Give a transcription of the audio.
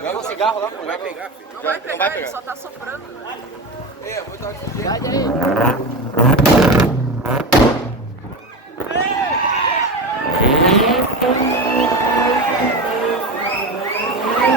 Leva um cigarro lá, não vai pegar, filho. Não vai pegar, ele só tá soprando. É, muito Sai daí.